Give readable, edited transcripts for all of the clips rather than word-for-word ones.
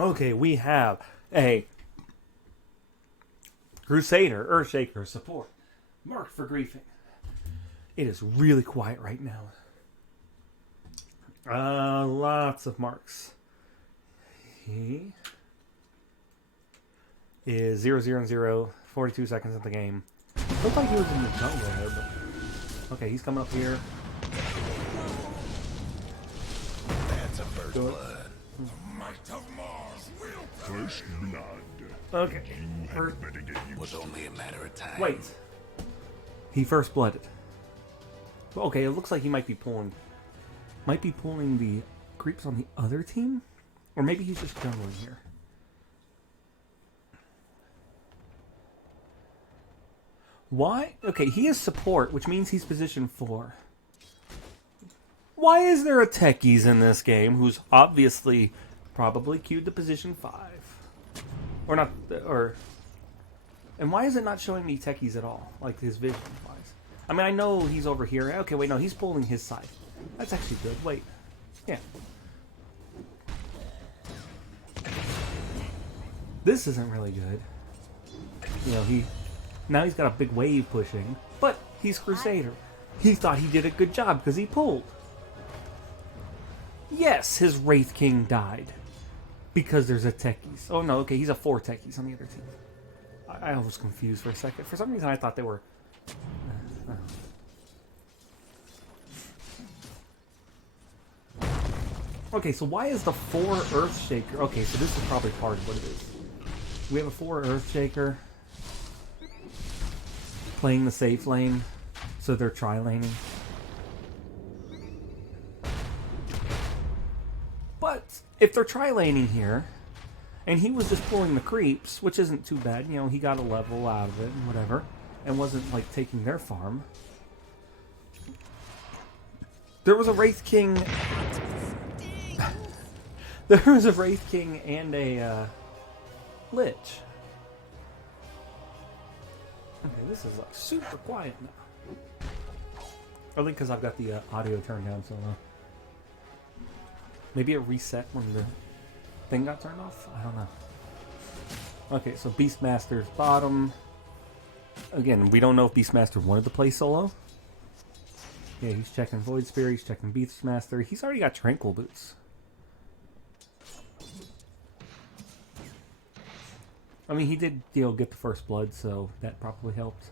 Okay, we have a Crusader, Earthshaker support. Marked for griefing. It is really quiet right now. Lots of marks. He is 0-0-0, 42 seconds in the game. Looked like he was in the jungle there, but... Okay, he's coming up here. That's a first blood. Might of Mars will first blood. Okay. Was only a matter of time. Wait. He first blooded. Okay, it looks like he might be pulling the creeps on the other team? Or maybe he's just jungling here. Why? Okay, he is support, which means he's position 4. Why is there a techies in this game who's obviously probably queued to position 5? Or not, or... And why is it not showing me techies at all? Like his vision wise. I mean, I know he's over here. Okay, wait, no, he's pulling his side. That's actually good. Wait. Yeah. This isn't really good. You know, now he's got a big wave pushing, but he's Crusader. He thought he did a good job because he pulled. Yes, his Wraith King died because there's a techies. Oh no, okay, he's a 4 techies on the other team. I was confused for a second. For some reason, I thought they were. Okay, so why is the 4 Earthshaker? Okay, so this is probably part of what it is. We have a 4 Earthshaker playing the safe lane, so they're tri-laning. But if they're tri-laning here, and he was just pulling the creeps, which isn't too bad, you know, he got a level out of it and whatever, and wasn't like taking their farm. There was a Wraith King. There was a Wraith King and a Lich. Okay, this is like super quiet now. I think because I've got the audio turned down so low. Maybe it reset when the thing got turned off? I don't know. Okay, so Beastmaster's bottom. Again, we don't know if Beastmaster wanted to play solo. Yeah, he's checking Void Spear, he's checking Beastmaster. He's already got Tranquil Boots. I mean, he did, you know, get the first blood, so that probably helped.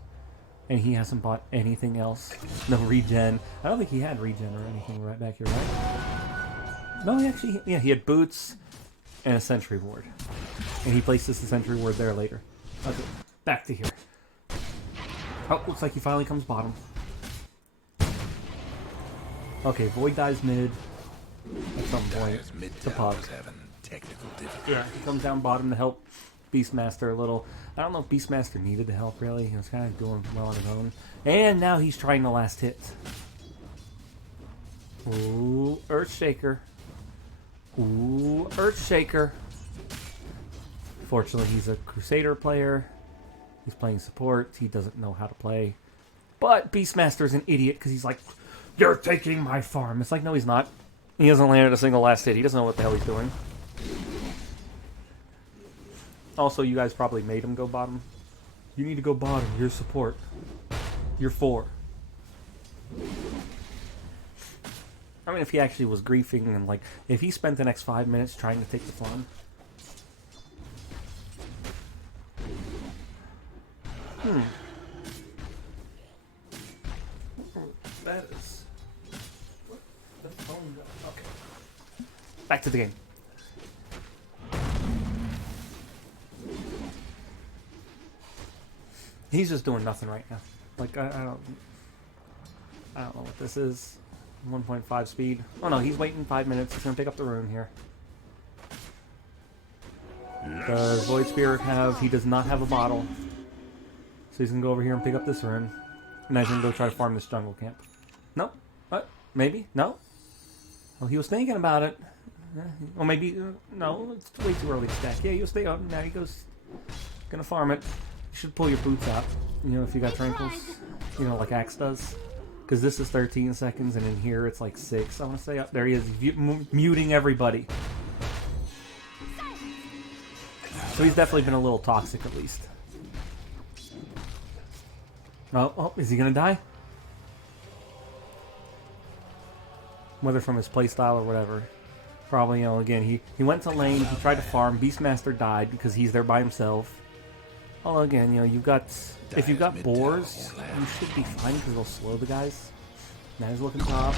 And he hasn't bought anything else. No regen. I don't think he had regen or anything right back here, right? No, he actually, yeah, he had boots and a sentry ward. And he places the sentry ward there later. Okay, back to here. Oh, looks like he finally comes bottom. Okay, Void dies mid at some point to Pug. Yeah, he comes down bottom to help Beastmaster a little. I don't know if Beastmaster needed the help, really. He was kind of doing well on his own. And now he's trying the last hit. Ooh, Earthshaker. Ooh, Earthshaker. Fortunately, he's a Crusader player. He's playing support. He doesn't know how to play. But Beastmaster's an idiot because he's like, "You're taking my farm." It's like, no, he's not. He hasn't landed a single last hit. He doesn't know what the hell he's doing. Also, you guys probably made him go bottom. You need to go bottom. You're support. You're 4. I mean, if he actually was griefing and, like, if he spent the next 5 minutes trying to take the farm. That is... What the phone go? Okay. Back to the game. He's just doing nothing right now. Like, I don't know what this is. 1.5 speed. Oh no, he's waiting 5 minutes. He's gonna pick up the rune here. Does Void Spirit have... He does not have a bottle. So he's gonna go over here and pick up this rune. And then he's gonna go try to farm this jungle camp. No? What? Maybe? No? Well, he was thinking about it. Or maybe... no, it's way too early to stack. Yeah, he was thinking... Oh, now he goes... Gonna farm it. You should pull your boots out. You know, if you got tranquils. You know, like Axe does. Because this is 13 seconds, and in here it's like 6. I want to say, oh, there he is, muting everybody. So he's definitely been a little toxic at least. Oh, is he gonna die? Whether from his playstyle or whatever. Probably, again, he went to lane, he tried to farm, Beastmaster died because he's there by himself. Well, again, you've got... If you've got boars, you should be fine because they'll slow the guys. Now he's looking top.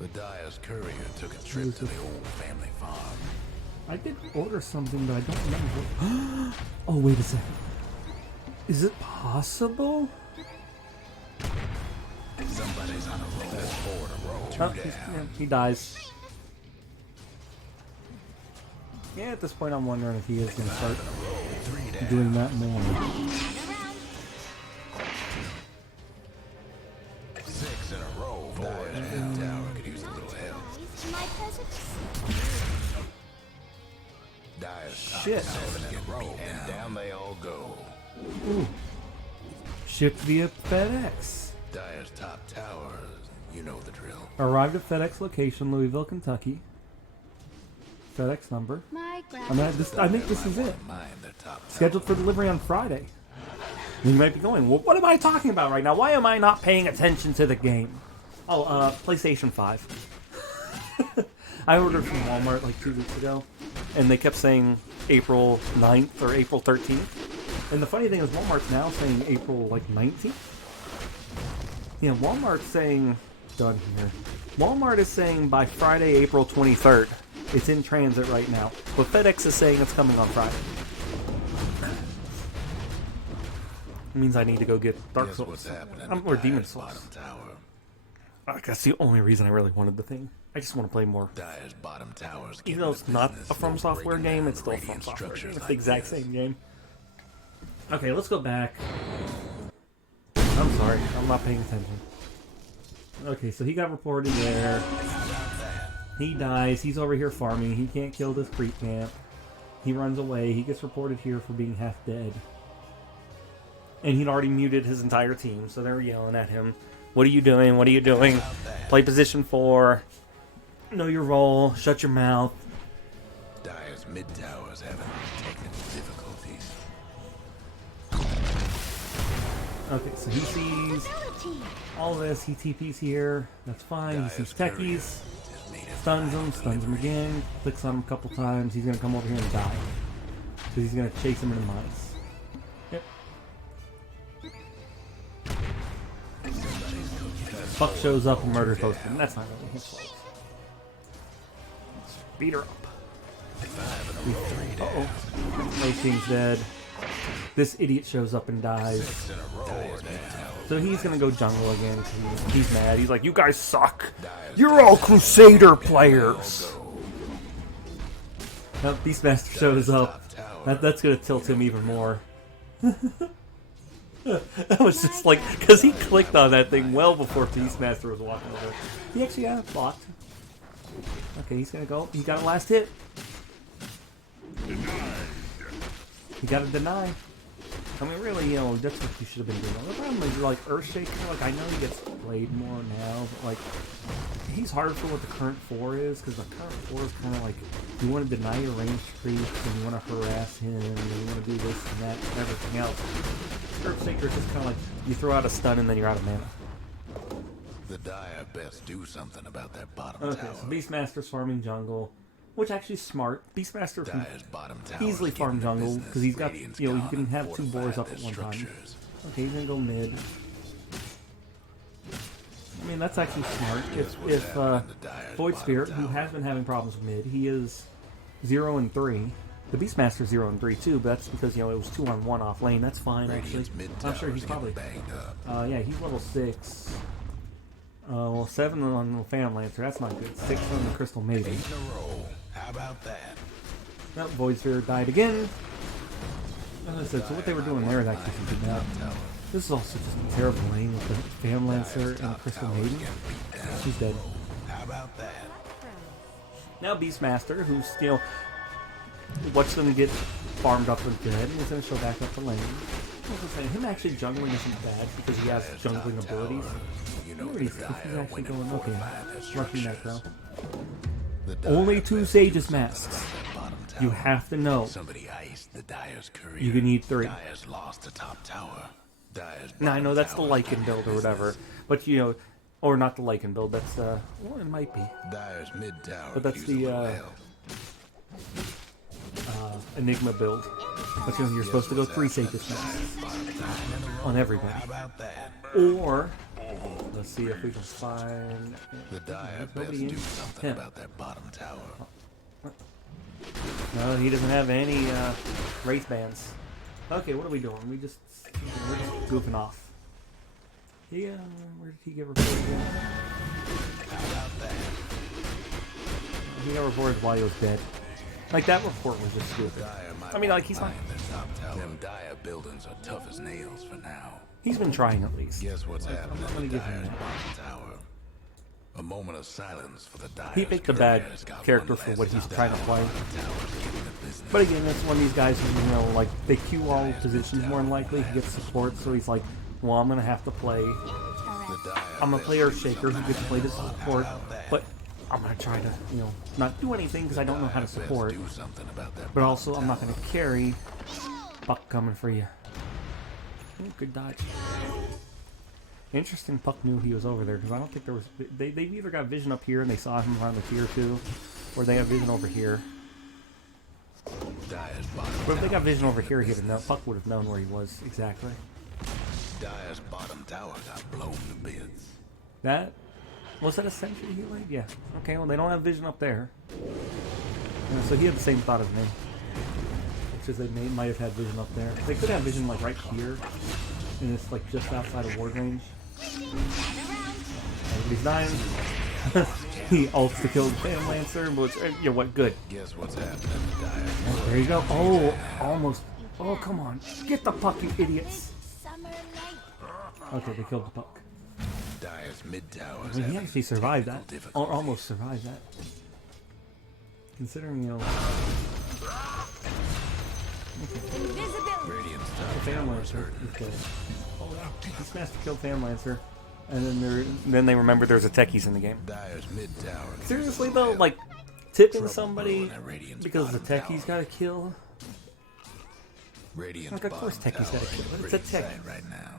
The Dyer's courier took a trip to the old family farm. I did order something, but I don't remember. Oh, wait a second. Is it possible? Somebody's on a roll. Forward a roll. He dies. Yeah, at this point I'm wondering if he is going to start doing that more. 6 in a row. Dyer's tower could use a little help. Dyer's Shit. 7 in a row, and down they all go. Ooh. Shipped via FedEx. Dyer's top towers, you know the drill. Arrived at FedEx location, Louisville, Kentucky. FedEx number. I think this is it. Scheduled for delivery on Friday. You might be going, well, what am I talking about right now? Why am I not paying attention to the game? Oh, PlayStation 5. I ordered from Walmart like 2 weeks ago, and they kept saying April 9th or April 13th. And the funny thing is Walmart's now saying April like 19th. Yeah, Walmart's saying, done here. Walmart is saying by Friday, April 23rd. It's in transit right now. But FedEx is saying it's coming on Friday. It means I need to go get Dark Souls. Or Demon Souls. That's the only reason I really wanted the thing. I just want to play more. Even though it's not a From Software game, it's still a From Software game. It's the exact same game. Okay, let's go back. I'm sorry, I'm not paying attention. Okay, so he got reported there. He dies. He's over here farming. He can't kill this creep camp. He runs away. He gets reported here for being half dead. And he'd already muted his entire team, so they're yelling at him. What are you doing? What are you doing? Play position 4. Know your role. Shut your mouth. Dyer's mid towers having technical difficulties. Okay, so he sees all this. He TP's here. That's fine. He sees techies. Stuns him again, clicks on him a couple times. He's going to come over here and die. Because he's going to chase him in the mines. Yep. Buck shows up and murders both of them. That's not really his fault. Beat her up. Uh-oh. Late King's dead. This idiot shows up and dies. So he's gonna go jungle again. He's mad. He's like, you guys suck. You're all Crusader players. Now Beastmaster shows up. That's gonna tilt him even more. That was just like, because he clicked on that thing well before Beastmaster was walking over. He actually got it blocked. Okay, he's gonna go. He got a last hit. He got a deny. I mean, really, that's what you should have been doing. The problem is, like, Earthshaker, like, I know he gets played more now, but, like, he's hard for what the current 4 is, because the current 4 is kind of like, you want to deny your range creep, and you want to harass him, and you want to do this and that, and everything else. Earthshaker is just kind of like, you throw out a stun, and then you're out of mana. The Dire best do something about that bottom tower. Okay, so Beastmaster's farming jungle. Which actually is smart. Beastmaster can easily farm jungle because he's got, he can have 2 boars up at one time. Okay, he's gonna go mid. I mean, that's actually smart. If Void Spirit, who has been having problems with mid, he is 0-3. The Beastmaster's 0-3 too, but that's because it was 2-on-1 off lane. That's fine actually. I'm sure he's probably. Yeah, he's level 6. Well, 7 on the Phantom Lancer. That's not good. 6 on the Crystal Maiden. How about that? Nope, Void Spirit died again. As I said, so what they were doing there is actually pretty bad. This is also just a terrible lane with the Phantom Lancer and the Crystal Maiden. She's dead. How about that? Now Beastmaster, who's watch them get farmed up with dead, and he's going to show back up the lane. I was saying, him actually jungling isn't bad because he has jungling abilities. He's actually going, okay, rushing that girl. Only 2 Sage's masks. You have to know. Somebody iced the Dyer's career. You can need 3. Dyer's lost the top tower. Dyer's Now I know that's the bottom Lycan tower's build or whatever, business. but you know, or not the Lycan build. That's well, it might be, Dyer's mid tower. but that's could use a the little help. Enigma build. But you know, you're supposed to go 3 Sage's masks on everybody. How about that? Or let's see if we can find. The Dyer There's best nobody in. do something Yeah. about that bottom tower. No, he doesn't have any race bands. Okay, what are we doing? We're just goofing off. Yeah, where did he get reported again? How about that? He got reported while he was dead. Like, that report was just stupid. Dyer might I mean, like, he's find not. the top tower. Them Dyer buildings are tough as nails for now. He's been trying at least. Guess what's happening not gonna to give him Dyer's that. bottom tower? A moment of silence for the Dyer's He picked a bad career's got character one for last what he's top trying to tower. play. Tower's getting the business. But again, that's one of these guys who, you know, like, they queue all positions more than likely. He gets support, so he's like, well, I'm going to have to play. The Dyer I'm a best player do shaker who something gets played as support, about that? but I'm going to try to, you know, not do anything because I don't know how to Dyer best support. do something about that But also, bottom I'm not going tower. to carry. Puck coming for you. Ooh, good dodge. Interesting, Puck knew he was over there because I don't think there was. They either got vision up here and they saw him around the tier 2, or they have vision over here. Dyer's bottom But if they tower got vision over getting here, the he'd have known. business. Puck would have known where he was exactly. Dyer's bottom tower got blown to bits. That was that a sentry he laid? Yeah. Okay. Well, they don't have vision up there. Yeah, so he had the same thought as me. It's just they might have had vision up there. They could have vision like right here, and it's like just outside of ward range. Everybody's dying. He ults to kill the Fan Lancer, but you know what? Good. Guess what's happening to Dyer's There you go. Oh, almost. Oh, come on. Get the puck, you idiots. Okay, they killed the puck. Dyer's mid tower. I mean, he actually survived that. Or almost survived that. Considering, you know, Radiant's the top Fan tower is Lancer hurting. is killed. He smashed to kill Fan Lancer. And then they remember there's a techies in the game. Dyer's mid tower. Seriously though, like tipping Trouble somebody brewing at Radiant's because the bottom techies tower. got a kill. Radiant's Like, of course bottom Techie's got a tower kill, ain't but it's a pretty tech. sight right now.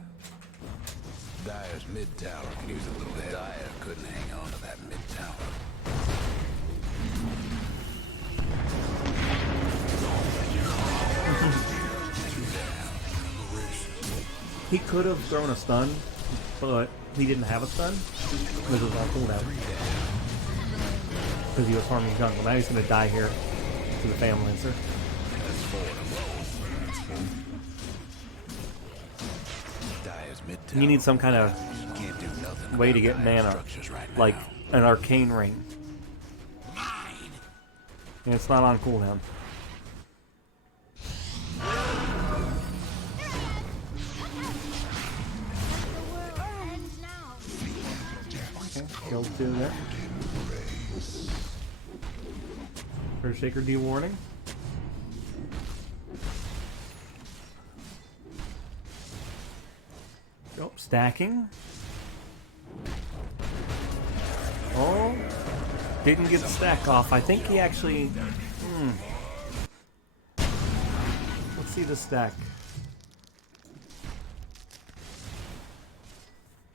Dyer's mid tower can use a little help. Dyer couldn't hang on to that mid tower. He could have thrown a stun, but he didn't have a stun because it was on cooldown. Because he was farming jungle. Now he's going to die here to the Fan Lancer. Dyer's mid tower. You need some kind of Can't do nothing way to about get Dyer's mana, structures right like now. an arcane ring. And it's not on cooldown. Okay, killed 2 there. First Shaker de-warning. Oh, stacking. Oh, didn't get the stack off. I think he actually. Let's see the stack.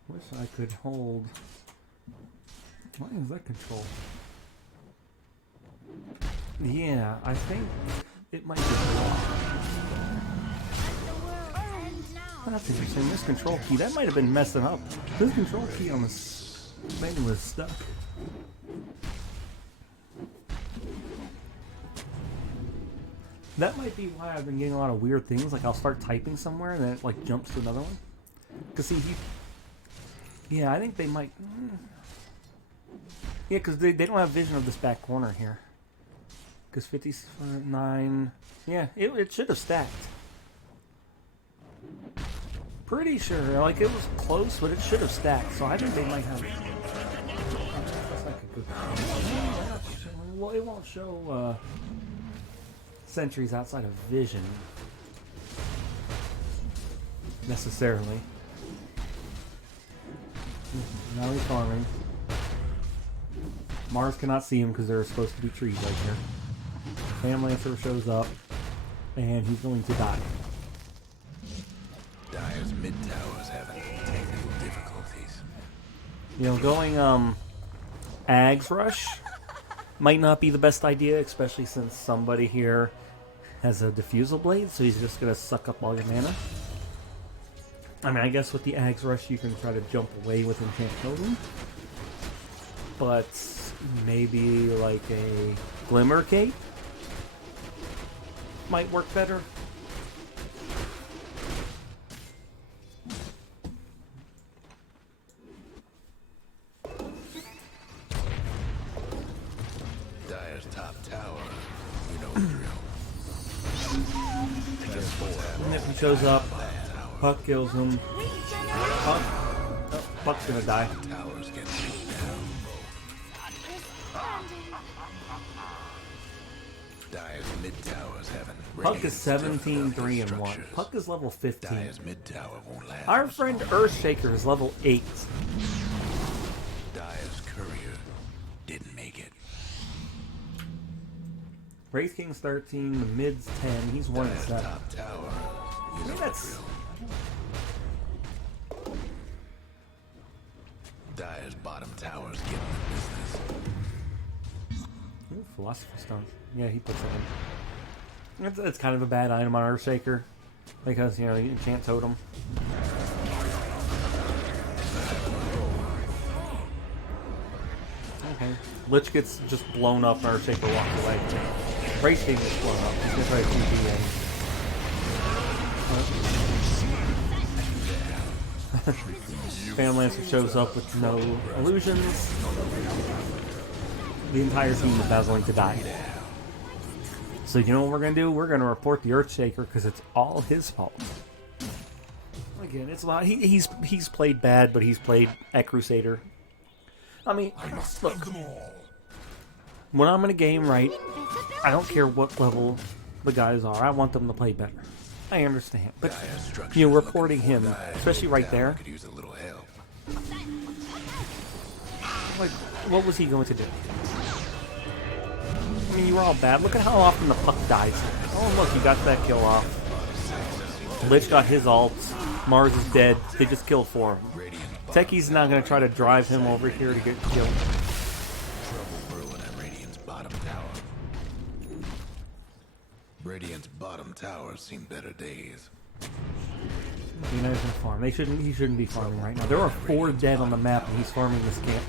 Wish I could hold. Why is that control? Yeah, I think it might be blocked. Oh, that's interesting. This control key, that might have been messing up. This control key on this thing was stuck. That might be why I've been getting a lot of weird things. Like I'll start typing somewhere and then it like jumps to another one. Cause see, yeah, I think they might. Yeah, cause they don't have vision of this back corner here. Cause 59, yeah, it should have stacked. Pretty sure, like it was close, but it should have stacked. So I think they might have. That's like a good. Well, it won't show sentries outside of vision necessarily. Now he's farming. Mars cannot see him because there are supposed to be trees right here. Fan Lancer shows up, and he's going to die. Dire's mid tower's having technical difficulties. You know, going Ags Rush might not be the best idea, especially since somebody here has a Diffusal Blade, so he's just going to suck up all your mana. I mean, I guess with the Ags Rush you can try to jump away with Enchant Totem, but maybe like a Glimmer Cape might work better. Dire's top tower, you know the drill. Just four. And if he shows up, Puck kills him. Puck? Oh, Puck's gonna die. Towers get beat down. Dire's mid tower's having. Puck is 17, 3, and 1. Puck is level 15. Dire's mid tower won't last. Our friend Earthshaker is level 8. Dire's courier didn't make it. Wraith King's 13, the mid's 10. He's 1 and Dire's 7. top tower, you know the That's... drill. Dire's bottom tower's getting the business. Ooh, Philosopher's Stone. Yeah, he puts it in. It's kind of a bad item on Earthshaker. Because, you know, you enchant totem. Okay. Lich gets just blown up and Earthshaker walks away. Wraith King gets blown up. He's gonna try to TP in. Fan Lancer shows up with no illusions. The entire team of Battling to die. So you know what we're gonna do? We're gonna report the Earthshaker because it's all his fault. Again, it's a lot. He's played bad, but he's played at Crusader. I mean, look. When I'm in a game, right, I don't care what level the guys are. I want them to play better. I understand, but you know, reporting him, especially right there. Could use a little help. Like, what was he going to do? I mean, you were all bad. Look at how often the Puck dies. Oh, look, he got that kill off. Lich got his ults. Mars is dead. They just killed 4 of them. Techie's not going to try to drive him over here to get killed. Trouble brewing at Radiant's bottom tower. Radiant's bottom tower's seen better days. He's not even farm. He shouldn't be farming right now. There are 4 dead on the map, and he's farming this camp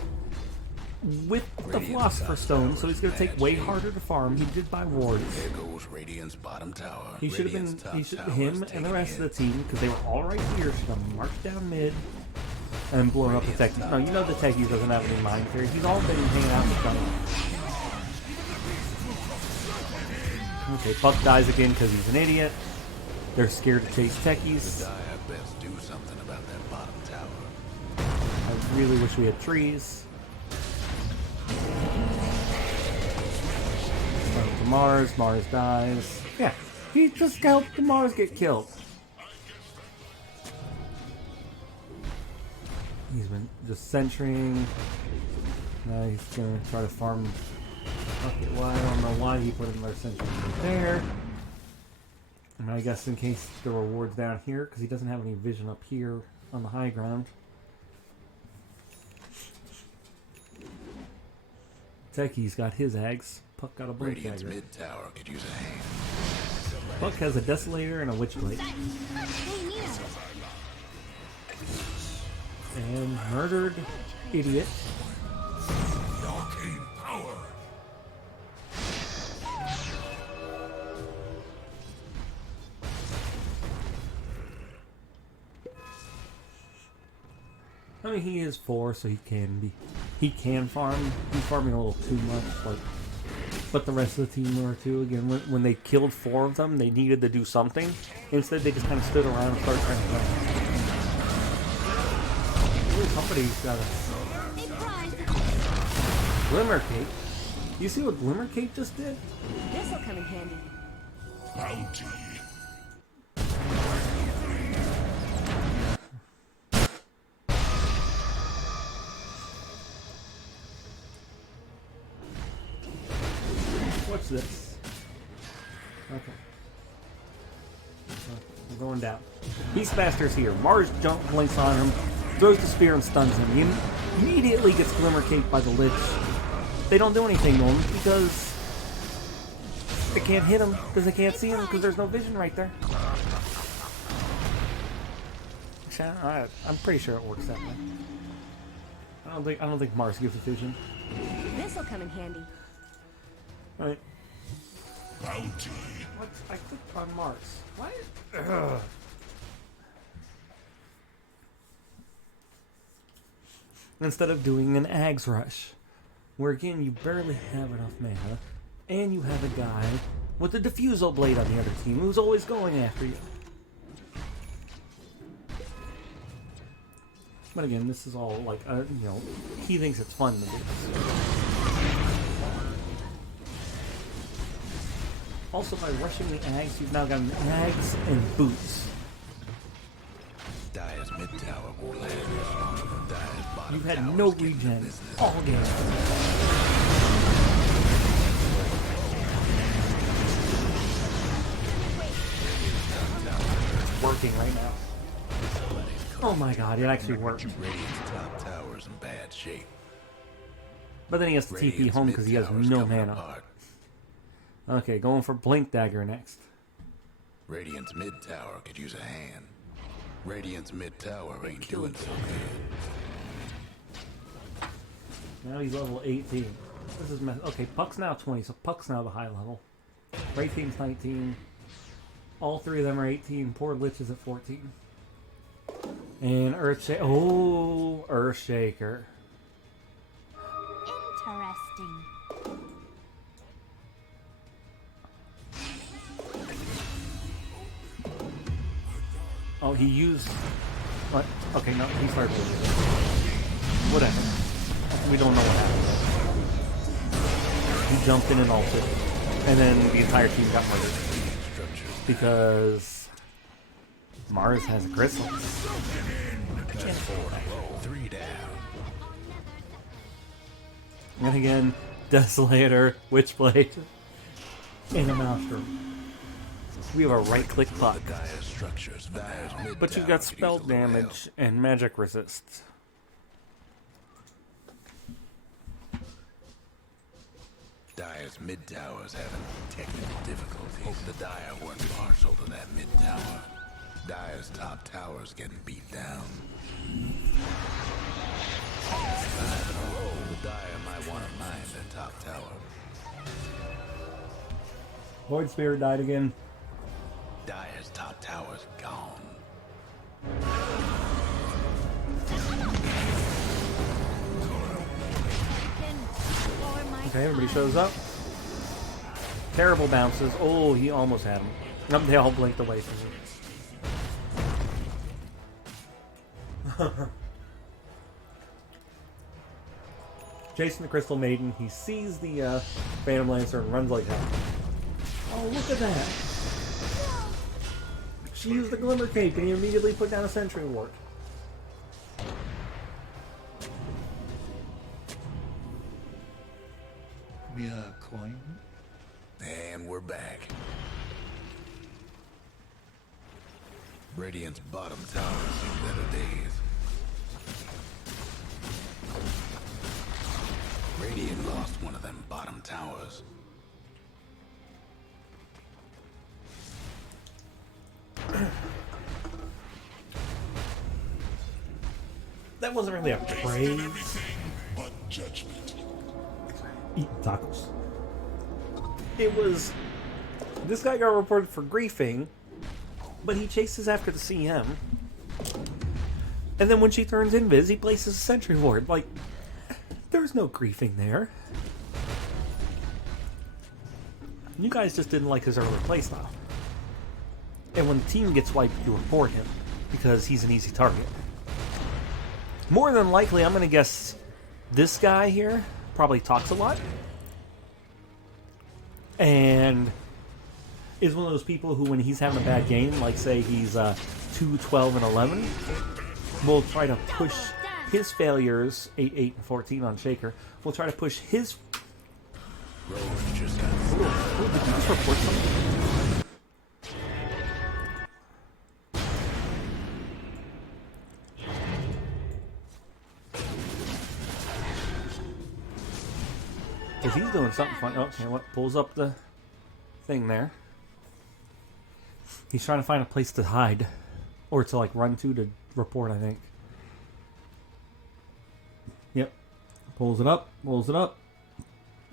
with the Philosopher's Stone. So he's going to take way harder to farm. He did buy wards. There goes Radiant's bottom tower. He should have been. Him and the rest of the team, because they were all right here, should have marched down mid and blown up the Techie. No, you know the Techie doesn't have any mind carry. He's all been hanging out with jungle. Okay, Puck dies again because he's an idiot. They're scared to chase Techies. I best do something about that bottom tower. I really wish we had trees. Going to Mars dies. Yeah, he just helped the Mars get killed. He's been just centering. Now he's gonna try to farm. Okay, well, I don't know why he put another sentry right there. And I guess in case there were wards down here, because he doesn't have any vision up here on the high ground. Techie's got his eggs. Puck got a blink Radiant's dagger. mid tower could use a hand. Puck has a Desolator and a Witchblade. And murdered idiot. I mean, he is 4, so he can farm. He's farming a little too much, but the rest of the team were too. Again, when they killed 4 of them, they needed to do something. Instead, they just kind of stood around and started trying to farm. Ooh, somebody's got a Glimmer Cape. You see what Glimmer Cape just did? This'll come in handy. Bounty. watch this. Okay. We're going down. Beastmaster's here. Mars jump blinks on him, throws the spear and stuns him. He immediately gets Glimmer Cape by the Lich. They don't do anything to him because they can't hit him because they can't see him because there's no vision right there. I'm pretty sure it works that way. I don't think Mars gives a vision. This'll come in handy. All right. Bounty. What? I clicked on Mars. What? Ugh. Instead of doing an Ags Rush, where again you barely have enough mana, and you have a guy with a Diffusal Blade on the other team who's always going after you. But again, this is all like, you know, he thinks it's fun to do this. Also, by rushing the Ags, you've now got an Ags and Boots. Dire's mid tower won't last much longer than Dire's bottom. You've had no regen all game. It's working right now. Oh my god, it actually worked. Radiant's top tower's in bad shape. But then he has to TP home because he has no mana. Okay, going for Blink Dagger next. Radiant's mid tower could use a hand. Radiant's mid tower ain't doing so good. Now he's level 18. This is okay. Puck's now 20, so Puck's now the high level. Wraithfiend's 19. All three of them are 18. Poor Lich is at 14. And Earthshaker. Oh, Earthshaker. Interesting. Oh, he used... What? Okay, no, he started with it. Whatever. We don't know what happened. He jumped in and ulted. And then the entire team got murdered. Because... Mars has a crystal. Three down. And again, Desolator, Witchblade, and a Maelstrom. We have a right-click puck. But you've got spell damage and magic resist. Dire's mid tower's having technical difficulties. Hope the Dire weren't partial to that mid tower. Dire's top tower's getting beat down. 5 in a row, the Dire might want to mine their top tower. Void Spirit died again. Dire's top tower's gone. Okay, everybody shows up. Terrible bounces. Oh, he almost had him. Nope, they all blinked away from him. Chasing the Crystal Maiden, he sees the Phantom Lancer and runs like hell. Oh, look at that! She used the Glimmer Cape and he immediately put down a Sentry Ward. We coin. And we're back. Radiant's bottom tower's seen better days. Radiant lost one of them bottom towers. That wasn't really a praise. But judgment. Eating tacos. It was... This guy got reported for griefing, but he chases after the CM. And then when she turns invis, he places a Sentry Ward. Like, there's no griefing there. You guys just didn't like his early playstyle. And when the team gets wiped, you report him, because he's an easy target. More than likely, I'm going to guess this guy here probably talks a lot. And is one of those people who, when he's having a bad game, like say he's 2, 12, and 11, will try to push his failures, 8, 8, and 14 on Shaker, will try to push his Roach just got Ooh, did you just report something? If he's doing something fun. Okay, what pulls up the thing there? He's trying to find a place to hide. Or to like run to report, I think. Yep. Pulls it up, pulls it up.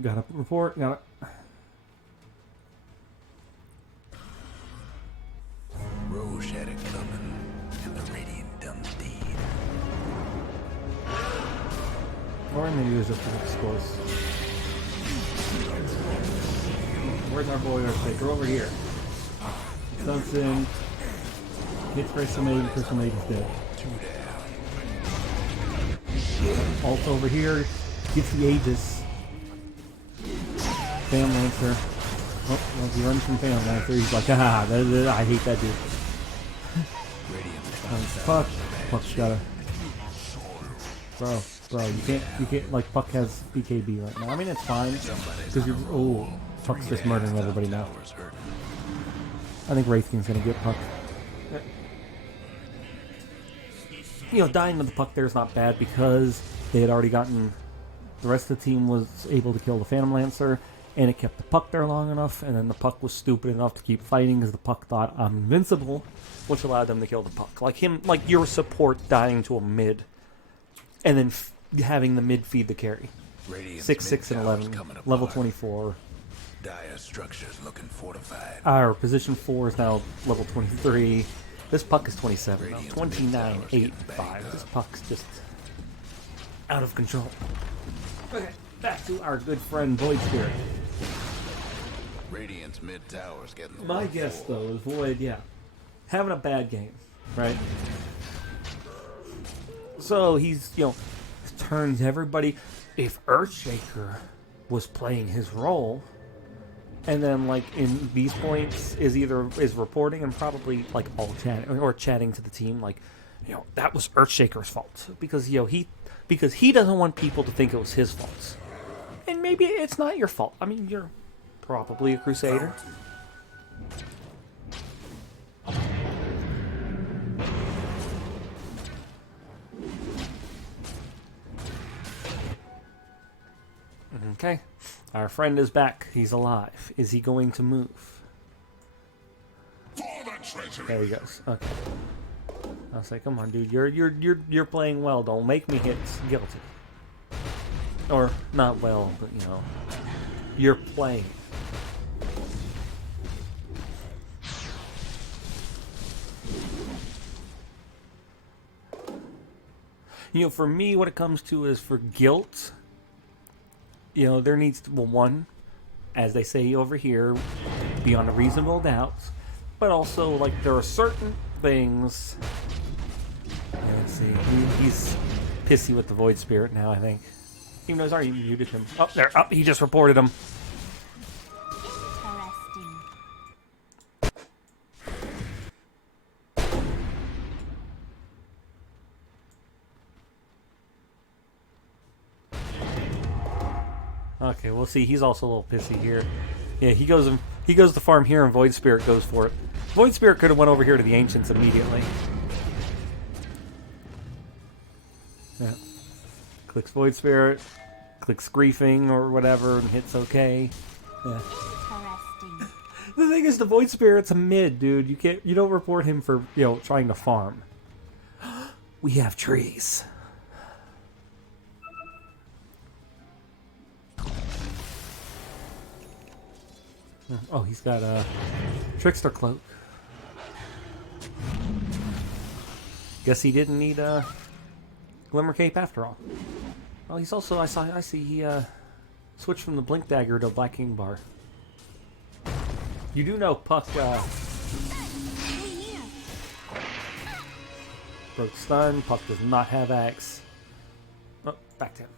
Got a report, got it. Roche had it coming, and the Radiant done the deed. Or maybe it was just an explosive. Where's our boy Earthquaker? Over here. Stunts in. Hits Crystal Maiden is dead. Ult over here. Gets the Aegis. Fan Lancer. Oh, well, he runs from Fan Lancer. He's like, ah, I hate that dude. Puck. Puck's gotta. Bro, you can't, like, Puck has BKB right now. I mean, it's fine. Because you're, oh, Puck's just murdering everybody now. I think Wraith King's gonna get Puck. You know, dying to the Puck there is not bad because they had already gotten... The rest of the team was able to kill the Phantom Lancer, and it kept the Puck there long enough, and then the Puck was stupid enough to keep fighting because the Puck thought, I'm invincible, which allowed them to kill the Puck. Like your support dying to a mid, and then having the mid feed the carry. 6, 6, and 11, level 24. Dire structures looking fortified. Our position 4 is now level 23. This Puck is 27 now. 29, 8, 5. This Puck's just out of control. Okay, back to our good friend Void Spirit. Radiant's mid towers getting the My work guess, for. though, is Void, yeah, having a bad game, right? So he's, you know, turns everybody. If Earthshaker was playing his role, and then, like, in these points, is reporting and probably, like, all chatting, or chatting to the team, like, you know, that was Earthshaker's fault. Because, you know, he doesn't want people to think it was his fault. And maybe it's not your fault. I mean, you're probably a Crusader. Okay. Our friend is back. He's alive. Is he going to move? There he goes. Okay. I was like, come on, dude. You're playing well. Don't make me get guilty. Or not well, but you know, you're playing. You know, for me, what it comes to is for guilt. You know, there needs to, well, one, as they say over here, beyond a reasonable doubt, but also, like, there are certain things. Let's see, he's pissy with the Void Spirit now, I think. Even though he's already muted him. Oh, there, oh, he just reported him. Interesting. Okay, we'll see. He's also a little pissy here. Yeah, he goes to farm here, and Void Spirit goes for it. Void Spirit could have went over here to the Ancients immediately. Yeah. Clicks Void Spirit, clicks Griefing or whatever, and hits OK. Yeah. Interesting. The thing is, the Void Spirit's a mid, dude. You don't report him for, you know, trying to farm. We have trees. Oh, he's got a Trickster Cloak. Guess he didn't need a Glimmer Cape after all. Well, he's also, I see he switched from the Blink Dagger to Black King Bar. You do know Puck broke stun. Puck does not have Axe. Oh, back to him.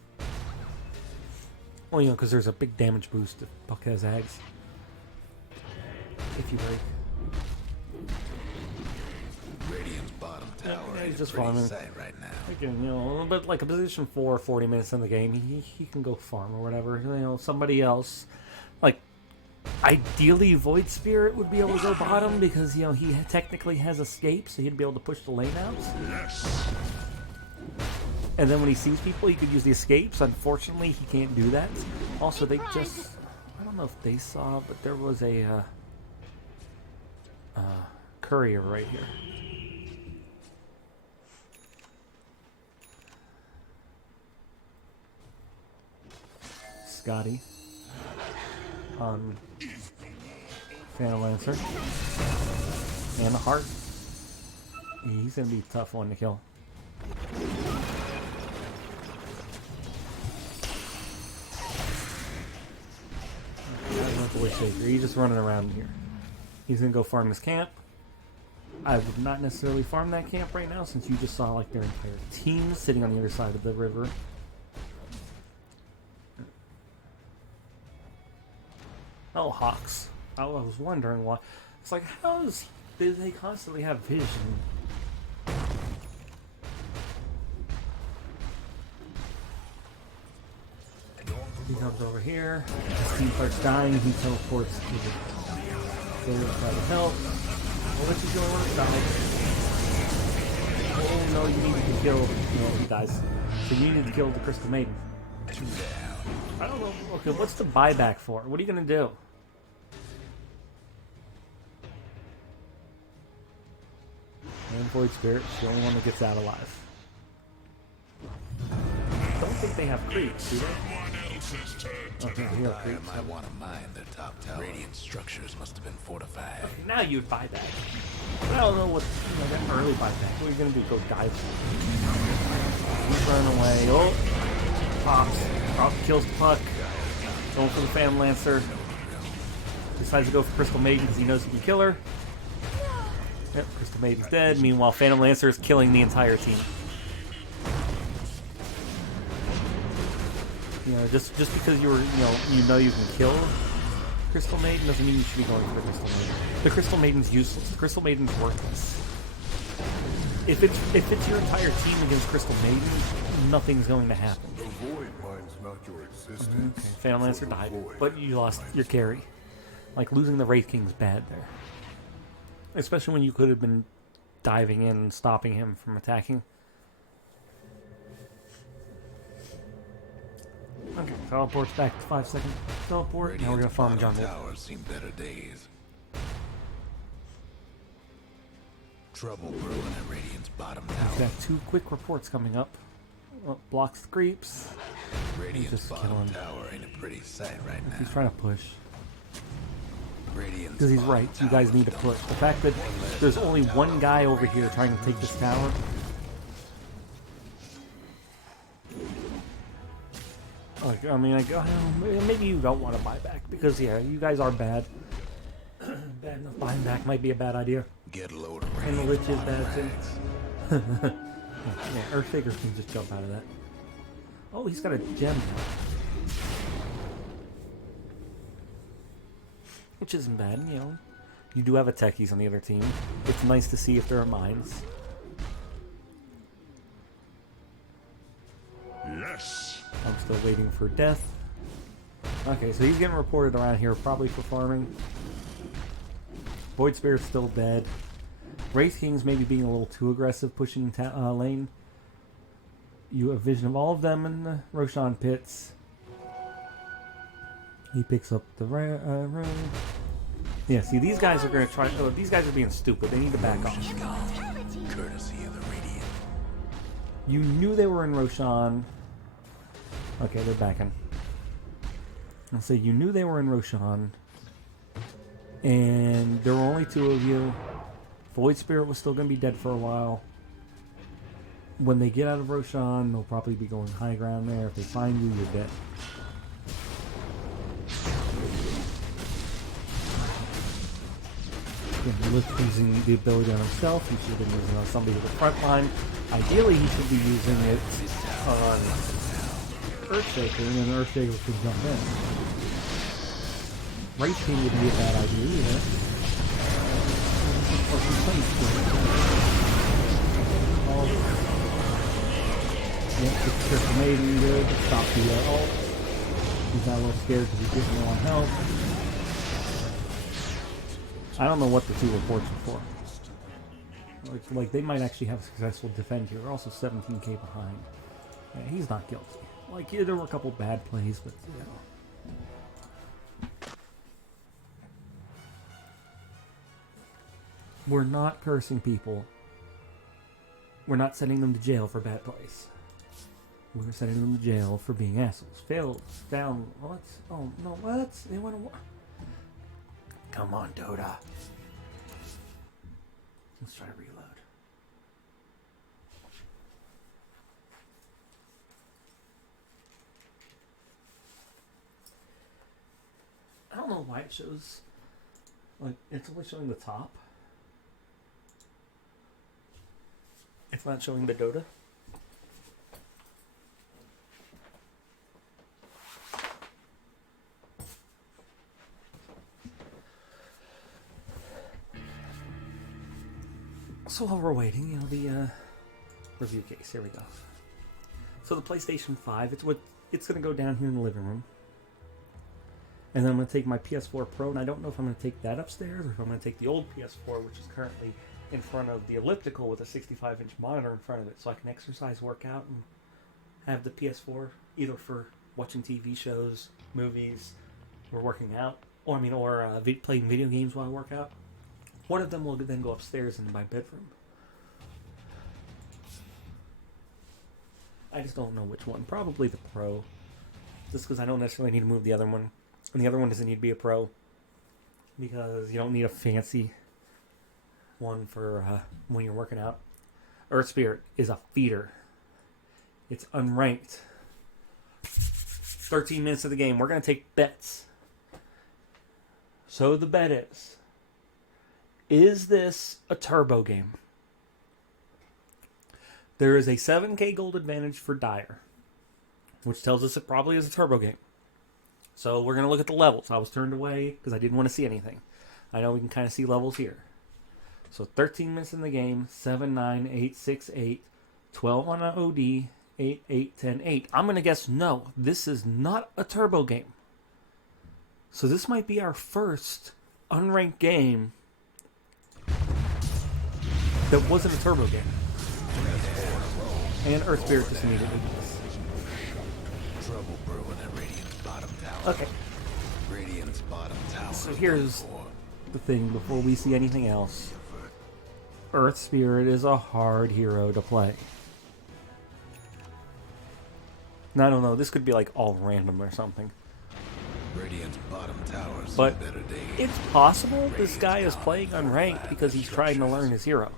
Well, you know, because there's a big damage boost if Puck has Axe. If you break. Radiant's bottom tower he's ain't just a pretty farming. sight right now. Again, you know, but like a position 4, 40 minutes in the game, he can go farm or whatever. You know, somebody else, like, ideally Void Spirit would be able to go bottom because, you know, he technically has escape, so he'd be able to push the lane out. And then when he sees people, he could use the escapes. Unfortunately, he can't do that. Also, they just, I don't know if they saw, but there was a courier right here. Scotty on Phantom Lancer and the Heart. He's gonna be a tough one to kill. He's just running around here. He's gonna go farm his camp. I would not necessarily farm that camp right now since you just saw like their entire team sitting on the other side of the river. Oh, Hawks. I was wondering why. It's like, do they constantly have vision? He comes over here. His team starts dying. He teleports to the try to help. I'll let you go on. Die. Oh no, you need to kill. No, he dies. So you need to kill the Crystal Maiden. I don't know. Okay, what's the buyback for? What are you gonna do? And Void Spirit's the only one that gets out alive. I don't think they have creeps, do they? Okay, The we have Dire creeps. might want to mine their top tower. Radiant structures must have been fortified. Okay, now you'd buy back. But I don't know what, you know, that early buyback. What are you gonna do? Go dive? He's running away. Oh, pops. Kills the puck. Going for the Phantom Lancer. Decides to go for Crystal Maiden because he knows he can kill her. Yep, Crystal Maiden's dead. Meanwhile, Phantom Lancer is killing the entire team. You know, just because you know you can kill Crystal Maiden doesn't mean you should be going for the Crystal Maiden. The Crystal Maiden's useless. The Crystal Maiden's worthless. If it's your entire team against Crystal Maiden, nothing's going to happen. The void minds not your existence. Okay, Phantom Lancer died, but you lost your carry. Like, losing the Wraith King's bad there. Especially when you could have been diving in and stopping him from attacking. Okay, teleports back to 5 second teleport. Now we're gonna farm Radiant's jungle. towers seen better days. Trouble brewing at Radiant's bottom We've tower. got 2 quick reports coming up. Oh, blocks the creeps. Radiant's just bottom killing. tower ain't a pretty sight right now. He's trying to push. Radiant's Because he's bottom right, you guys tower need to don't push. The fact that there's only one guy over here trying to take this tower. Like, I mean, maybe you don't want to buy back. Because, yeah, you guys are bad. Bad enough buying back might be a bad idea. Get a load of And the Radiant's Lich is bottom bad, too. ranks. Yeah, Earthshaker can just jump out of that. Oh, he's got a gem now. Which isn't bad, you know. You do have a techies on the other team. It's nice to see if there are mines. Yes. I'm still waiting for death. Okay, so he's getting reported around here, probably for farming. Void Spirit's still dead. Wraith King's maybe being a little too aggressive, pushing lane. You have vision of all of them in the Roshan pits. He picks up the rune. Yeah, see, these guys are going to try... Oh, these guys are being stupid. They need to back off. Courtesy of the Radiant. You knew they were in Roshan. Okay, they're backing. I'll say you knew they were in Roshan. And there were only 2 of you. Void Spirit was still going to be dead for a while. When they get out of Roshan, they'll probably be going high ground there. If they find you, you're dead. Again, Lift using the ability on himself. He should have been using it on somebody at the front line. Ideally, he should be using it on Earthshaker, and then Earthshaker could jump in. Wraith King wouldn't be a bad idea either. all. Yep, it's just amazing good to stop the ult. He's not a little scared because he's getting low on health. I don't know what the two reports are for. Like they might actually have a successful defend here. We're also 17k behind. Yeah, he's not guilty. Like, yeah, there were a couple bad plays, but, you know. We're not cursing people. We're not sending them to jail for bad plays. We're sending them to jail for being assholes. Failed. Down. What? Oh, no, what? They want to... Come on, Dota. Let's try to reload. I don't know why it shows, like, it's only showing the top. It's not showing the Dota. So while we're waiting, you know, the review case, here we go. So the PlayStation 5, it's going to go down here in the living room. And then I'm going to take my PS4 Pro, and I don't know if I'm going to take that upstairs or if I'm going to take the old PS4, which is currently in front of the elliptical with a 65-inch monitor in front of it, so I can exercise, work out, and have the PS4 either for watching TV shows, movies, or working out, or playing video games while I work out. One of them will then go upstairs in my bedroom. I just don't know which one. Probably the Pro, just because I don't necessarily need to move the other one. And the other one doesn't need to be a Pro because you don't need a fancy one for when you're working out. Earth Spirit is a feeder. It's unranked. 13 minutes of the game. We're going to take bets. So the bet is this a turbo game? There is a 7k gold advantage for Dire, which tells us it probably is a turbo game. So we're going to look at the levels. I was turned away because I didn't want to see anything. I know we can kind of see levels here. So 13 minutes in the game, 7, 9, 8, 6, 8, 12 on an OD, 8, 8, 10, 8. I'm going to guess no, this is not a turbo game. So this might be our first unranked game that wasn't a turbo game. And Earth Spirit just immediately. Trouble brewing at Radiant's bottom tower. Okay. Radiant's bottom tower. So here's the thing before we see anything else. Earth Spirit is a hard hero to play. Now, I don't know, this could be like all random or something. Radiant's bottom tower's But better days. it's possible this guy is playing unranked because he's trying to learn his hero.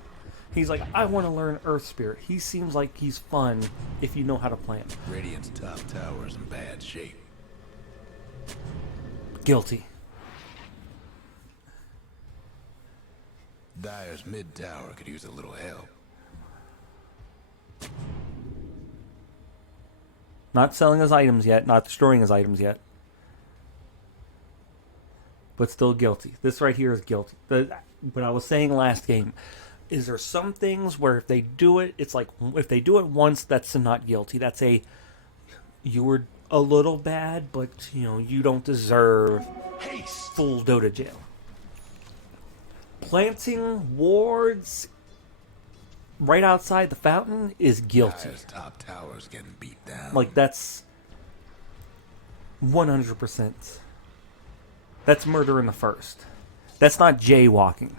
He's like, I want to learn Earth Spirit. He seems like he's fun if you know how to play him. Radiant's top tower's in bad shape. Guilty. Dire's mid tower could use a little help. Not selling his items yet, not destroying his items yet. But still guilty. This right here is guilty. What I was saying last game is there some things where if they do it, it's like if they do it once, that's a not guilty. That's a you were a little bad, but you know you don't deserve full Dota jail. Planting wards right outside the fountain is guilty. Dire's top tower's getting beat down. Like that's 100%. That's murder in the first. That's not jaywalking.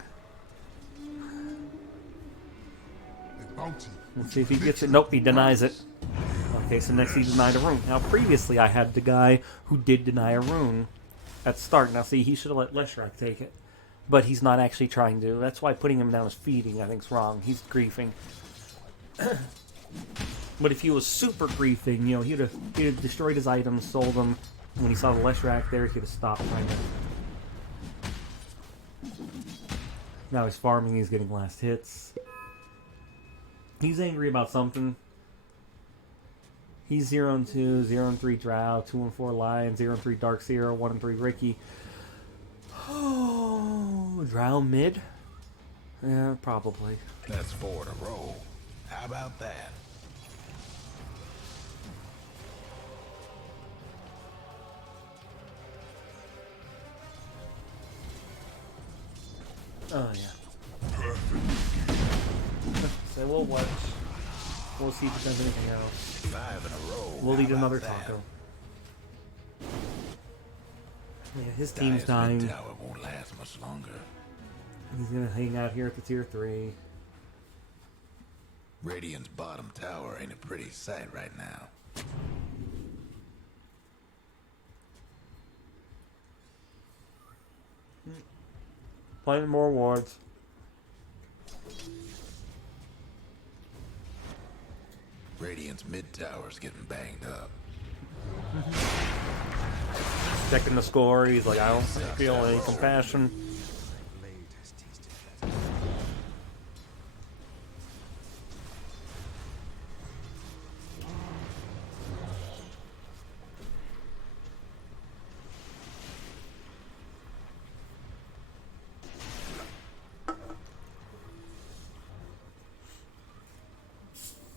Let's see if he gets it. Nope, he denies it. Okay, so next he denied a rune. Now, previously I had the guy who did deny a rune at start. Now, see, he should have let Leshrac take it. But he's not actually trying to. That's why putting him down as feeding, I think, is wrong. He's griefing. But if he was super griefing, you know, he'd have destroyed his items, sold them. When he saw the Leshrac there, he'd have stopped trying to. Now he's farming, he's getting last hits. He's angry about something. He's 0-2, 0-3 Drow, 2-4 Lion, 0-3 Dark Seer, 1-3 Ricky. Oh, Drow mid? Yeah, probably. That's 4 in a row. How about that? Oh yeah. So we'll watch. We'll see if there's anything else. 5 in a row. We'll eat How another about that? taco. Yeah, his team's Dire's dying. mid-tower won't last much longer. He's gonna hang out here at the tier 3. Radiant's bottom tower ain't a pretty sight right now. Playing more wards. Radiant's mid-tower's getting banged up. Checking the score. He's like, I don't feel any compassion.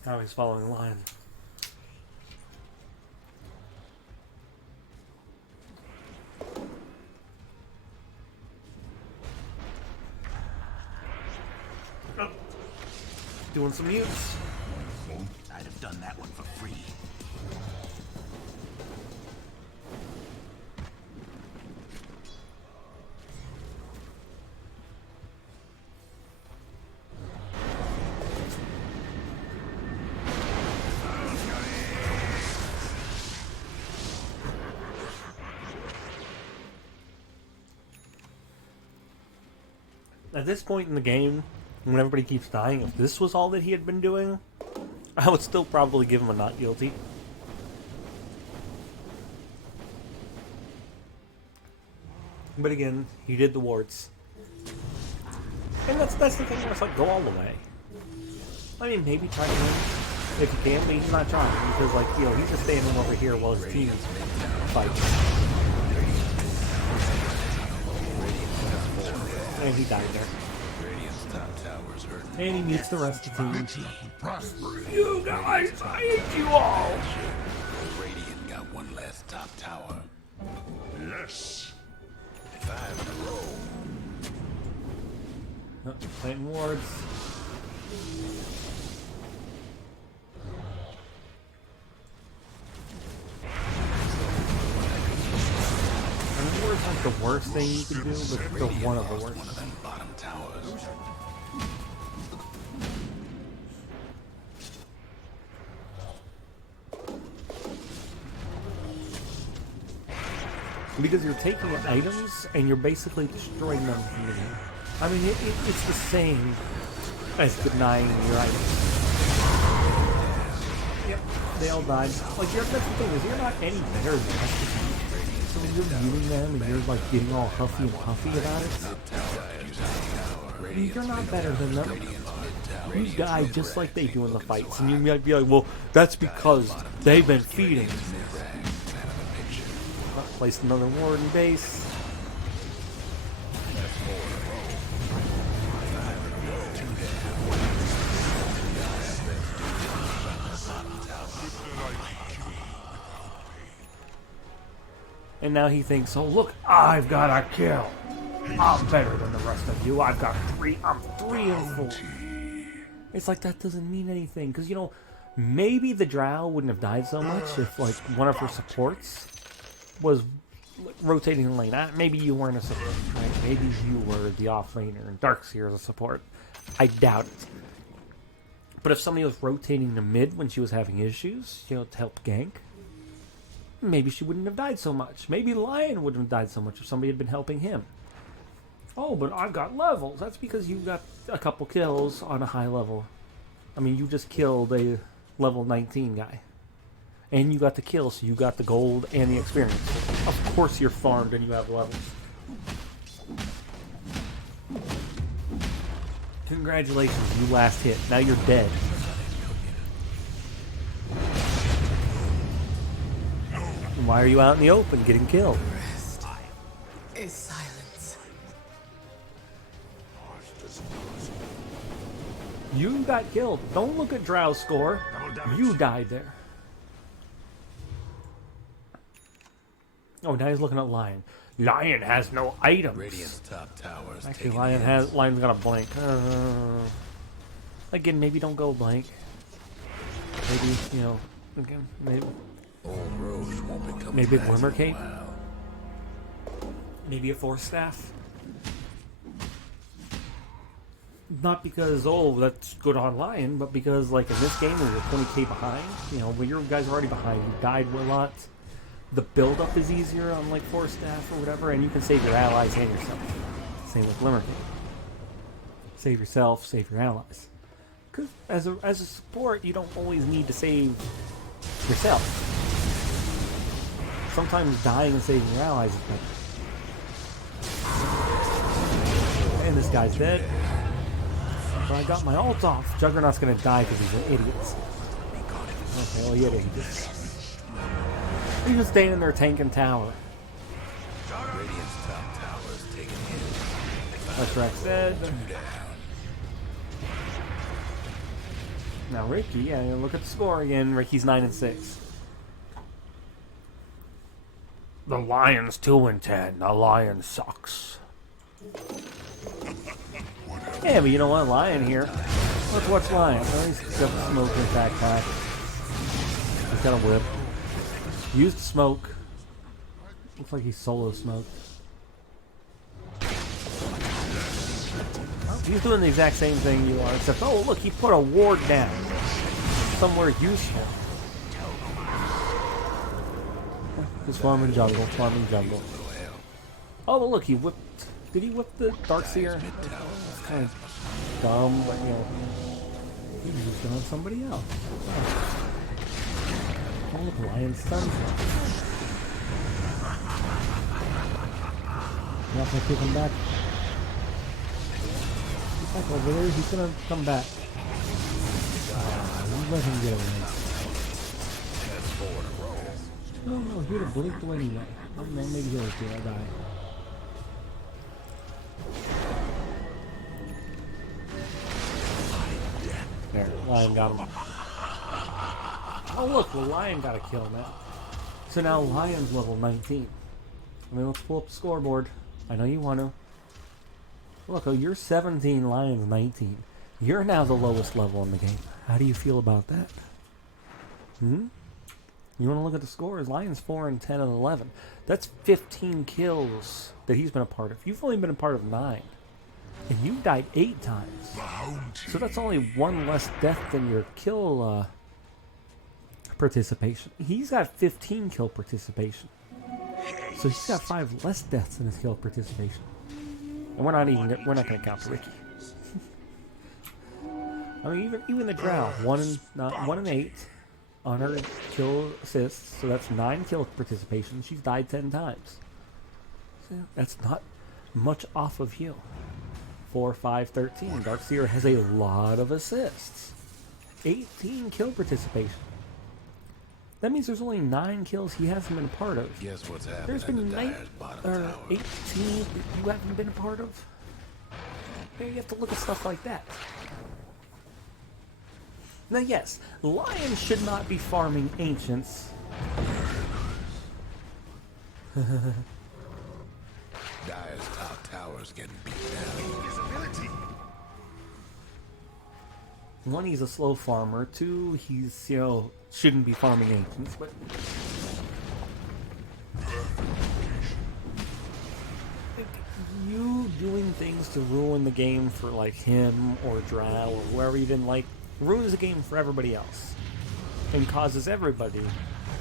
Now he's following the line. Oh. Doing some mutes. I'd have done that one for free. At this point in the game, when everybody keeps dying, if this was all that he had been doing, I would still probably give him a not guilty. But again, he did the warts. And that's the thing where it's like, go all the way. I mean, maybe try to win if you can, but he's not trying. Because, like, you know, he's just standing over here while his team fights. And he died there. Radiant's top tower's hurting. And he meets the rest of the team. Prosperous. You guys, I hate you all! Radiant got one less top tower. Yes. 5 in a row. Oh, planting wards. And wards aren't the worst thing you can do, but still one of the Lost worst. one of them bottom towers. Because you're taking items and you're basically destroying them from the game. I mean, it's the same as denying your items. Yep, they all died. Like, that's the thing, is you're not any better than the rest of them. So when you're viewing them and you're, like, getting all huffy and puffy about it, you're not better than them. You die just like they do in the fights. And you might be like, well, that's because they've been feeding. Placed another ward in base. And now he thinks, oh look, I've got a kill. I'm better than the rest of you. I've got 3. I'm 3 and 4. It's like that doesn't mean anything. Because, you know, maybe the Drow wouldn't have died so much if, like, one of her supports was rotating the lane. Maybe you weren't a support, right? Maybe you were the off-laner and Darkseer as a support. I doubt it. But if somebody was rotating the mid when she was having issues, you know, to help gank, maybe she wouldn't have died so much. Maybe Lion wouldn't have died so much if somebody had been helping him. Oh, but I've got levels. That's because you got a couple kills on a high level. I mean, you just killed a level 19 guy. And you got the kill, so you got the gold and the experience. Of course you're farmed and you have levels. Congratulations, you last hit. Now you're dead. And why are you out in the open getting killed? Rest is silence. You got killed. Don't look at Drow's score. You died there. Oh, now he's looking at Lion. Lion has no items. Radiant's top tower is Actually, taken Lion's got a blank. Again, maybe don't go blank. Maybe, you know, again, maybe. Old Roche won't become Maybe a fast Glimmer in Cape? while. Maybe a Force Staff. Not because, oh, that's good on Lion, but because, like, in this game, when you're 20k behind, you know, when your guys are already behind, you died a lot, the build-up is easier on, like, Force Staff or whatever, and you can save your allies and yourself. Same with Glimmer Cape. Save yourself, save your allies. Because as a support, you don't always need to save yourself. Sometimes dying and saving your allies is better. And this guy's dead. But I got my ult off. Juggernaut's gonna die because he's an idiot. Okay, well, he had idiots. He's just staying in there tanking tower. Radiant's top tower is taken hit. That's Rex dead. Now Ricky, yeah, look at the score again. Ricky's 9-6. The Lion's 2-10. The Lion sucks. Yeah, but you know what? Lion here. Let's watch Lion. Oh, he's got the smoke in his backpack. He's got a whip. Used smoke. Looks like he's solo smoked. Oh, he's doing the exact same thing you are, except, oh, look, he put a ward down. Somewhere useful. Just farming jungle, farming jungle. Oh, but look, he whipped. Did he whip the Darkseer? That's kind of dumb, but you know. He used it on somebody else. Oh, look, Lion stuns him. Not gonna kick him back. He's back over there. He's gonna come back. Let him get away. No, he would have blinked away anyway. I don't know, maybe he'll do. I'll die. There, Lion got him. Oh look, well Lion got a kill now. So now Lion's level 19. I mean, let's pull up the scoreboard. I know you want to. Look, oh, you're 17, Lion's 19. You're now the lowest level in the game. How do you feel about that? You want to look at the scores? Lion's 4-10 and 11. That's 15 kills that he's been a part of. You've only been a part of 9. And you died 8 times. So that's only 1 less death than your kill participation. He's got 15 kill participation. So he's got 5 less deaths than his kill participation. And we're not going to count Ricky. I mean, even the Drow, 1 and 8 on her kill assists, so that's 9 kill participation. She's died 10 times. So that's not much off of you. 4, 5, 13. Darkseer has a lot of assists. 18 kill participation. That means there's only 9 kills he hasn't been a part of. Guess what's happening? There's been 18 tower. that you haven't been a part of. You have to look at stuff like that. Now, yes, Lion should not be farming Ancients. Dire's top tower's getting beat down. Visibility. 1, he's a slow farmer. 2, he's, you know, shouldn't be farming Ancients, but... You doing things to ruin the game for, like, him or Drow or whoever you didn't like ruins the game for everybody else. And causes everybody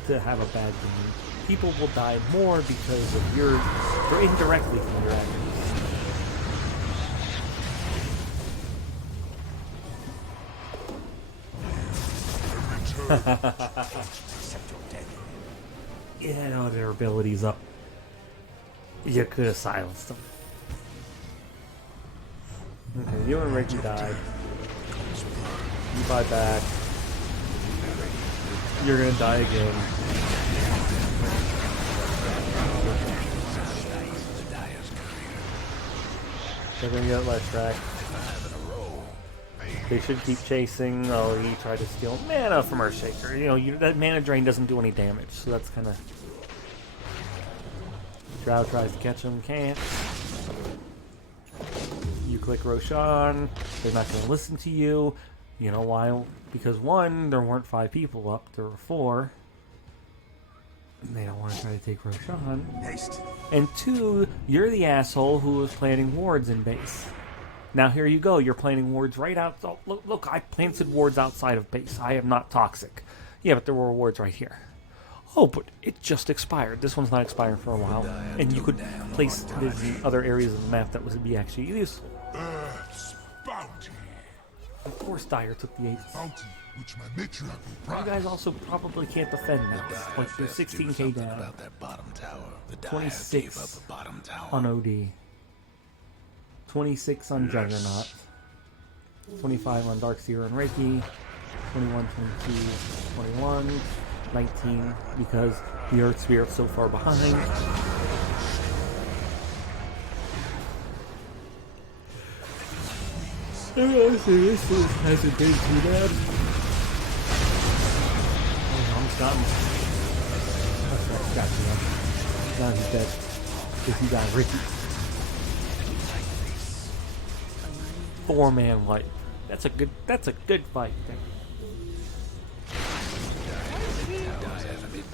to have a bad game. People will die more because of your... or indirectly from your actions. Yeah, no, their abilities up. You could have silenced them. Okay, you and Ricky died. You buy back. You're gonna die again. They're gonna get left track. They should keep chasing. Oh, he tried to steal mana from Earthshaker. You know, that mana drain doesn't do any damage, so that's kind of... Drow tries to catch him, can't. You click Roshan, they're not going to listen to you. You know why? Because one, there weren't 5 people up, there were 4. They don't want to try to take Roshan. Haste. And 2, you're the asshole who was planting wards in base. Now here you go, you're planting wards right out. Oh, look, I planted wards outside of base. I am not toxic. Yeah, but there were wards right here. Oh, but it just expired. This one's not expiring for a while. And you could place this in other areas of the map that would be actually useful. Earth's bounty. Of course Dire took the 8th. Bounty which my matriarch will You prize. guys also probably can't defend now. Like, you're 16k down. About that bottom tower. The Dire 26 gave up the bottom tower. on OD. 26 on Juggernaut. 25 on Darkseer and Reiki. 21, 22, 21. 19 because the Earth Spirit's so far behind. This hasn't been too bad. Oh, I'm done. Okay, got you. Now he's dead. Because he got Ricky. 4-man light. That's a good fight.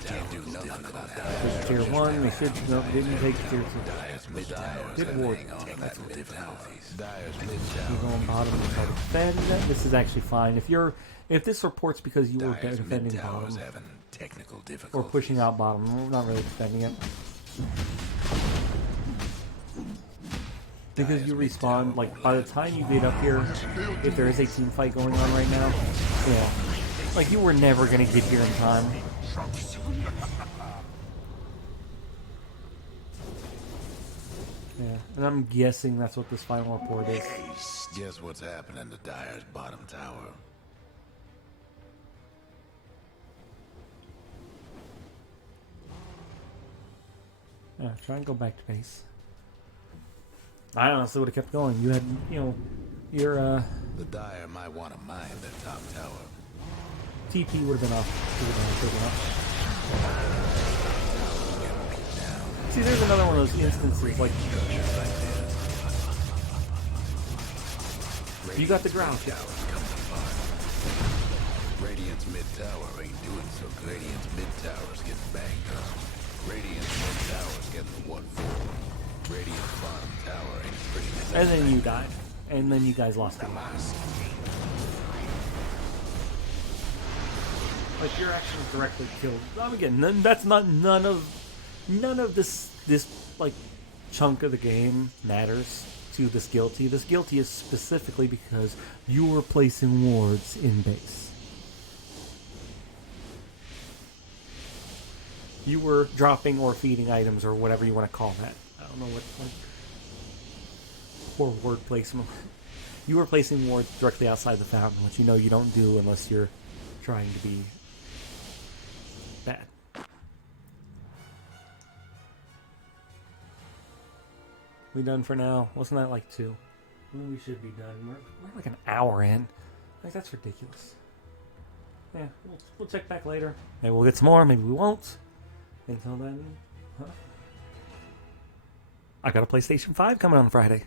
Can't do nothing about that. Tier 1, they should didn't take tier 2. Dire's mid towers Good have ward. technical difficulties. Dire's mid You go on bottom and try to defend. This is actually fine. If this reports because you were Dire's mid defending towers bottom having technical or difficulties. pushing out bottom, we're not really defending it. Because you respawn, like by the time you get up here, if there is a team fight going on right now, yeah, like you were never gonna get here in time. Yeah, and I'm guessing that's what this final report is. Guess what's happening to Dire's bottom tower? Yeah, try and go back to base. I honestly would have kept going. You had, your The Dire might want to mine their top tower. TP would have been off. See, there's another one of those instances, like, you got the ground. Radiant's mid tower ain't doing so good. Radiant's mid tower's getting banged up. Radiant's mid tower's getting the 1-4. Radiant's bottom tower ain't pretty good. And then you died. And then you guys lost it. Like, your actions directly killed. Again, none of this like chunk of the game matters to this guilty. This guilty is specifically because you were placing wards in base. You were dropping or feeding items or whatever you want to call that. I don't know what poor word placement. You were placing wards directly outside the fountain, which you know you don't do unless you're trying to be bad. We done for now? Wasn't that like 2? Well, we should be done. We're like an hour in. Like, that's ridiculous. Yeah, we'll check back later. Maybe we'll get some more, maybe we won't. Until then, I got a PlayStation 5 coming on Friday.